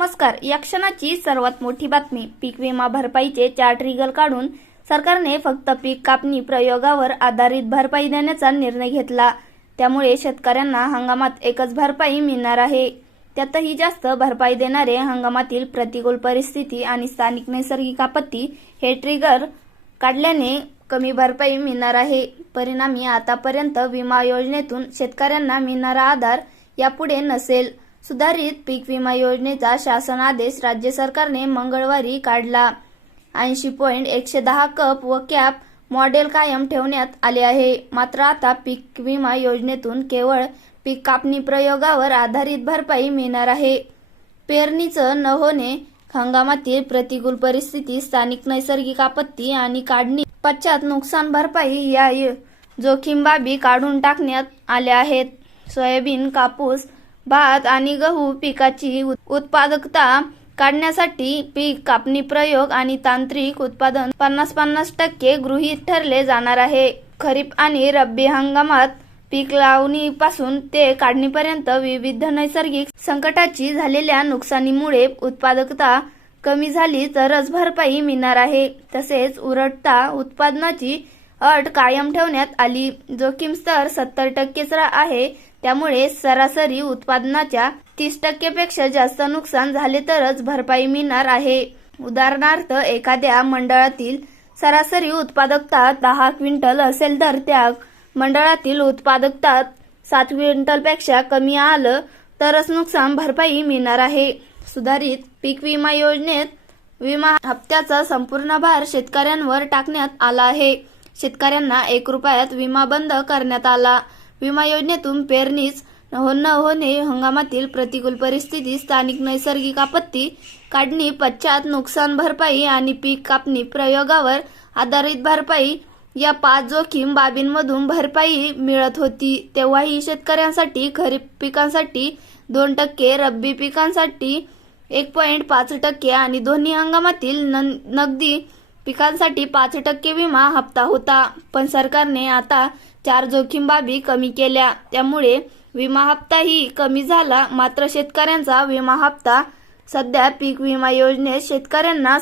नमस्कार. या क्षणाची सर्वात मोठी बातमी पीक विमा भरपाईचे चार ट्रिगर काढून सरकारने फक्त पीक कापणी प्रयोगावर आधारित भरपाई देण्याचा निर्णय घेतला. त्यामुळे शेतकऱ्यांना हंगामात एकच भरपाई मिळणार आहे. त्यातही जास्त भरपाई देणारे हंगामातील प्रतिकूल परिस्थिती आणि स्थानिक नैसर्गिक आपत्ती हे ट्रिगर काढल्याने कमी भरपाई मिळणार आहे. परिणामी आतापर्यंत विमा योजनेतून शेतकऱ्यांना मिळणारा आधार यापुढे नसेल. सुधारित पीक विमा योजनेचा शासन आदेश राज्य सरकारने मंगळवारी काढला. ऐंशी पॉईंट एकशे दहा कप व कॅप मॉडेल कायम ठेवण्यात आले आहे. मात्र आता पीक विमा योजनेतून केवळ पीक कापणी प्रयोगावर आधारित भरपाई मिळणार आहे. पेरणीचं न होणे हंगामातील प्रतिकूल परिस्थिती स्थानिक नैसर्गिक आपत्ती आणि काढणी पश्चात नुकसान भरपाई या जोखीम बाबी काढून टाकण्यात आल्या आहेत. सोयाबीन कापूस भात आणि गहू पिकाची उत्पादकता काढण्यासाठी पीक कापणी प्रयोग आणि तांत्रिक उत्पादन पन्नास पन्नास टक्के गृहीत ठरले जाणार आहे. खरीप आणि रब्बी हंगामात पीक लावणीपासून ते काढणीपर्यंत विविध नैसर्गिक संकटाची झालेल्या नुकसानीमुळे उत्पादकता कमी झाली तरच भरपाई मिळणार आहे. तसेच उरटता उत्पादनाची अट कायम ठेवण्यात आली. जोखीम स्तर सत्तर टक्केच आहे. त्यामुळे सरासरी उत्पादनाच्या तीस टक्केपेक्षा जास्त नुकसान झाले तरच भरपाई मिळणार आहे. उदाहरणार्थ एखाद्या मंडळातील सरासरी उत्पादकता दहा क्विंटल असेल तर त्या मंडळातील उत्पादकता सात क्विंटलपेक्षा कमी आलं तरच नुकसान भरपाई मिळणार आहे. सुधारित पीक विमा योजनेत विमा हप्त्याचा संपूर्ण भार शेतकऱ्यांवर टाकण्यात आला आहे. शेतकऱ्यांना एक रुपयात विमा बंद करण्यात आला. विमा योजनेतून पेरणीच न होणे हंगामातील प्रतिकूल परिस्थिती स्थानिक नैसर्गिक आपत्ती काढणी पश्चात नुकसान भरपाई आणि पीक कापणी प्रयोगावर आधारित भरपाई या पाच जोखीम बाबींमधून भरपाई मिळत होती. तेव्हाही शेतकऱ्यांसाठी खरीप पिकांसाठी दोन टक्के रब्बी पिकांसाठी एक पॉईंट पाच टक्के आणि दोन्ही हंगामातील न- नगदी पिकांसाठी पाच टक्के विमा हप्ता होता पण सरकारने आता चार जोखीम बाबी कमी केल्या. त्यामुळे विमा हप्ताही कमी झाला. मात्र शेतकऱ्यांचा विमा हप्ता सध्या पीक विमा योजनेत शेतकऱ्यांना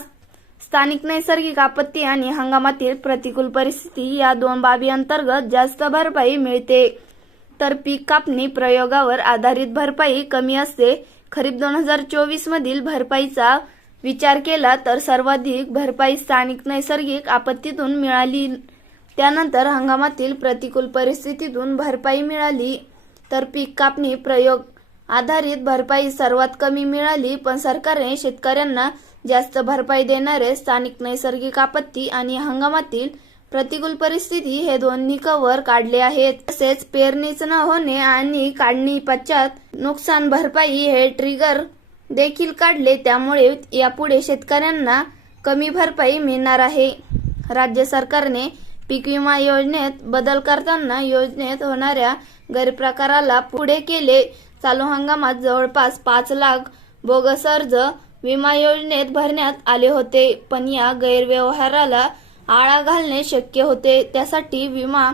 स्थानिक नैसर्गिक आपत्ती आणि हंगामातील प्रतिकूल परिस्थिती या दोन बाबी अंतर्गत जास्त भरपाई मिळते. तर पीक कापणी प्रयोगावर आधारित भरपाई कमी असते. खरीप दोन हजार चोवीस मधील भरपाईचा विचार केला तर सर्वाधिक भरपाई स्थानिक नैसर्गिक आपत्तीतून मिळाली. त्यानंतर हंगामातील प्रतिकूल परिस्थितीतून भरपाई मिळाली. तर पीक कापणी प्रयोग आधारित भरपाई सर्वात कमी मिळाली पण सरकारने शेतकऱ्यांना जास्त भरपाई देणारे स्थानिक नैसर्गिक आपत्ती आणि हंगामातील प्रतिकूल परिस्थिती हे दोन्ही कव्हर काढले आहेत. तसेच पेरणीच न होणे आणि काढणी पश्चात नुकसान भरपाई हे ट्रिगर देखील काढले. त्यामुळे यापुढे शेतकऱ्यांना कमी भरपाई मिळणार आहे. राज्य सरकारने पीक विमा योजनेत बदल करताना योजनेत होणाऱ्या गैरप्रकाराला पुढे केले. चालू हंगामात जवळपास पाच लाख बोगस अर्ज विमा योजनेत भरण्यात आले होते. पण या गैरव्यवहाराला आळा घालणे शक्य होते. त्यासाठी विमा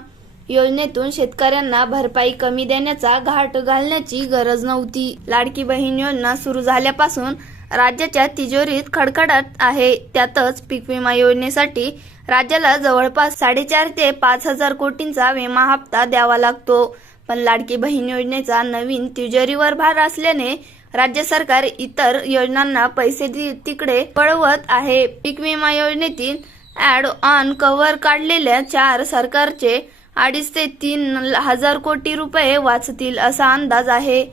योजनेतून शेतकऱ्यांना भरपाई कमी देण्याचा घाट घालण्याची गरज नव्हती. लाडकी बहीण योजना सुरू झाल्यापासून राज्याच्या तिजोरीत खडखडत आहे. त्यातच पीक विमा योजनेसाठी राज्याला जवळपास साडेचार ते पाच हजार कोटींचा विमा हप्ता द्यावा लागतो. पण लाडकी बहीण योजनेचा नवीन तिजोरीवर भार असल्याने राज्य सरकार इतर योजनांना पैसे तिकडे पळवत आहे. पीक विमा योजनेतील ऍड ऑन कव्हर काढलेल्या चार सरकारचे अडीच ते तीन हजार कोटी रुपये वाचतील असा अंदाज आहे.